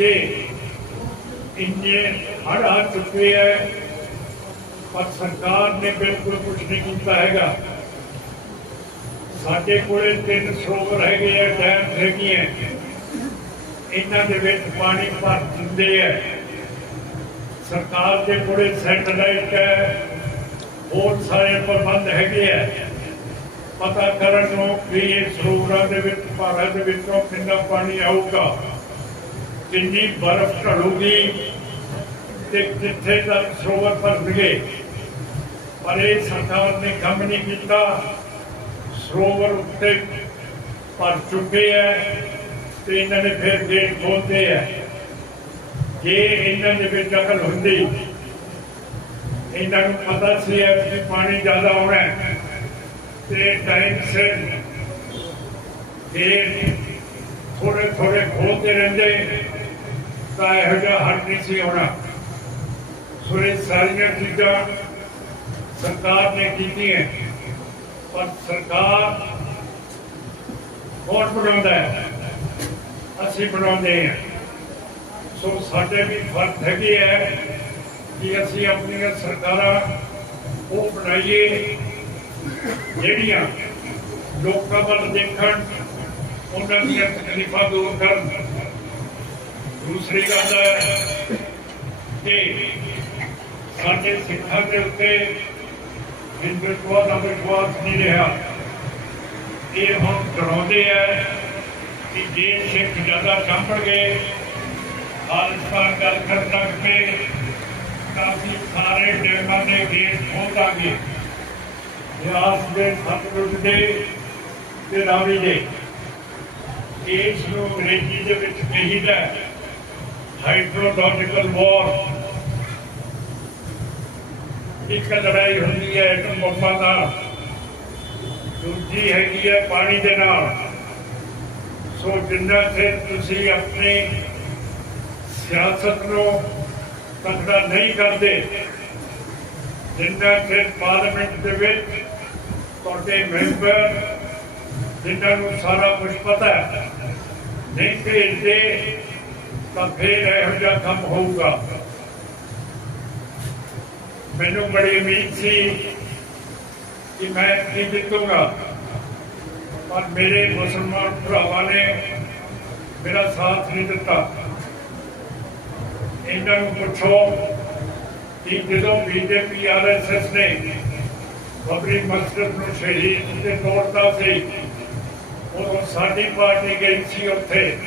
ਕਿ ਇੰਨੇ ਹੜ ਆ ਚੁੱਕੇ ਹੈ ਪਰ ਸਰਕਾਰ ਨੇ ਬਿਲਕੁਲ ਕੁਝ ਨਹੀਂ ਕੀਤਾ ਹੈਗਾ ਸਾਡੇ ਕੋਲੇ ਤਿੰਨ ਸਰੋਵਰ ਹੈਗੇ ਆ ਡੈਮ ਹੈਗੀਆਂ ਇਹਨਾਂ ਦੇ ਵਿੱਚ ਪਾਣੀ ਭਰ ਦਿੰਦੇ ਆ ਸਰਕਾਰ ਦੇ ਕੋਲੇ ਸੈਟੇਲਾਈਟ ਹੈ ਬਹੁਤ ਸਾਰੇ ਪ੍ਰਬੰਧ ਹੈਗੇ ਆ ਪਤਾ ਕਰਨ ਨੂੰ ਕਿ ਇਹ ਸਰੋਵਰਾਂ ਦੇ ਵਿੱਚ ਭਾਰਤ ਦੇ ਵਿੱਚੋਂ ਕਿੰਨਾ ਪਾਣੀ ਆਊਗਾ ਕਿੰਨੀ ਬਰਫ਼ ਢਲੂਗੀ ਤੇ ਕਿੱਥੇ ਤੱਕ ਸਰੋਵਰ ਭਰਨਗੇ? ਪਰ ਇਹ ਸਰਕਾਰ ਨੇ ਕੰਮ ਨਹੀਂ ਕੀਤਾ। ਸਰੋਵਰ ਉੱਤੇ ਭਰ ਚੁੱਕੇ ਹੈ ਤੇ ਇਹਨਾਂ ਨੇ ਫਿਰ ਗੇਟ ਖੋਲਦੇ ਹੈ ਜੇ ਇਹਨਾਂ ਦੇ ਵਿੱਚ ਅਕਲ ਹੁੰਦੀ, ਇਹਨਾਂ ਨੂੰ ਪਤਾ ਸੀ ਹੈ ਕਿ ਪਾਣੀ ਜ਼ਿਆਦਾ ਆਉਣਾ ਹੈ। ਤੇ ਟਾਈਮ ਸਿਰ ਗੇਟ ਥੋੜੇ ਥੋੜੇ ਖੋਲਦੇ ਰਹਿੰਦੇ। ਤਾਂ ਇਹੋ ਜਿਹਾ ਹੱਟ ਨਹੀਂ ਸੀ ਆਉਣਾ। ਸੋ ਇਹ ਸਾਰੀਆਂ ਚੀਜ਼ਾਂ ਸਰਕਾਰ ਨੇ ਕੀਤੀਆਂ। ਪਰ ਸਰਕਾਰ ਕੌਣ ਬਣਾਉਂਦਾ ਹੈ? ਅਸੀਂ ਬਣਾਉਂਦੇ ਹਾਂ। ਸੋ ਸਾਡੇ ਵੀ ਫਰਜ਼ ਹੈਗੇ ਹੈ ਕਿ ਅਸੀਂ ਆਪਣੀਆਂ ਸਰਕਾਰਾਂ ਉਹ ਬਣਾਈਏ, ਜਿਹੜੀਆਂ ਲੋਕਾਂ ਵੱਲ ਦੇਖਣ, ਉਹਨਾਂ ਦੀਆਂ ਤਕਲੀਫਾਂ ਦੂਰ ਕਰਨ। ਦੂਸਰੀ ਗੱਲ ਹੈ ਕਿ ਸਾਡੇ ਸਿੱਖਾਂ ਦੇ ਉੱਤੇ ਹਿੰਦੂਤਵਾ ਦਾ ਵਿਸ਼ਵਾਸ ਨਹੀਂ ਰਿਹਾ। ਇਹ ਹੁਣ ਡਰਾਉਂਦੇ ਆ ਕਿ ਜੇ ਸਿੱਖ ਜ਼ਿਆਦਾ ਕੰਪੜ ਗਏ ਖਾਲਸਾ ਗੱਲ ਕਰਨ ਲੱਗ ਪਏ, ਤਾਂ ਅਸੀਂ ਸਾਰੇ ਡੇਮਾਂ ਦੇ ਗੇਟ ਖੋਲ ਦਾਂਗੇ। ਦੇ ਸਤਿਗੁਰੂ ਦੇ ਤੇ ਰਾਵੀ ਦੇ। ਇਸ ਨੂੰ ਅੰਗਰੇਜ਼ੀ ਦੇ ਵਿੱਚ ਕਹੀਦਾ ਹਾਈਡਰੋਲੋਜੀਕਲ ਵਾਰ ਇੱਕ ਲੜਾਈ ਹੁੰਦੀ ਹੈ ਇੱਕ ਬੰਬਾਂ ਦਾ। ਦੂਜੀ ਹੈਗੀ ਹੈ ਪਾਣੀ ਦੇ ਨਾਲ। ਸੋ ਜਿੰਨਾ ਚਿਰ ਤੁਸੀਂ ਆਪਣੀ ਸਿਆਸਤ ਨੂੰ ਤਕੜਾ ਨਹੀਂ ਕਰਦੇ, ਜਿੰਨਾ ਚਿਰ ਪਾਰਲੀਮੈਂਟ ਦੇ ਵਿੱਚ ਤੁਹਾਡੇ ਮੈਂਬਰ ਜਿਨ੍ਹਾਂ ਨੂੰ ਸਾਰਾ ਕੁਝ ਪਤਾ ਹੈ, ਨਹੀਂ ਭੇਜਦੇ ਤਾਂ ਫਿਰ ਇਹੋ ਜਿਹਾ ਕੰਮ ਹੋਊਗਾ। ਮੈਨੂੰ ਬੜੀ ਉਮੀਦ ਸੀ ਕਿ ਮੈਂ ਕੀ ਜਿੱਤੂਗਾ। ਪਰ ਮੇਰੇ ਮੁਸਲਮਾਨ ਭਰਾਵਾਂ ਨੇ ਮੇਰਾ ਸਾਥ ਨਹੀਂ ਦਿੱਤਾ। ਇਹਨਾਂ ਨੂੰ ਪੁੱਛੋ ਕਿ ਜਦੋਂ ਬੀਜੇਪੀ ਆਰਐਸਐਸ ਨੇ ਬਬਰੀ ਮਸਜਿਦ ਨੂੰ ਸ਼ਹੀਦ ਤੇ ਸੀ ਉਦੋਂ ਸਾਡੀ ਪਾਰਟੀ ਗਈ ਸੀ ਉੱਥੇ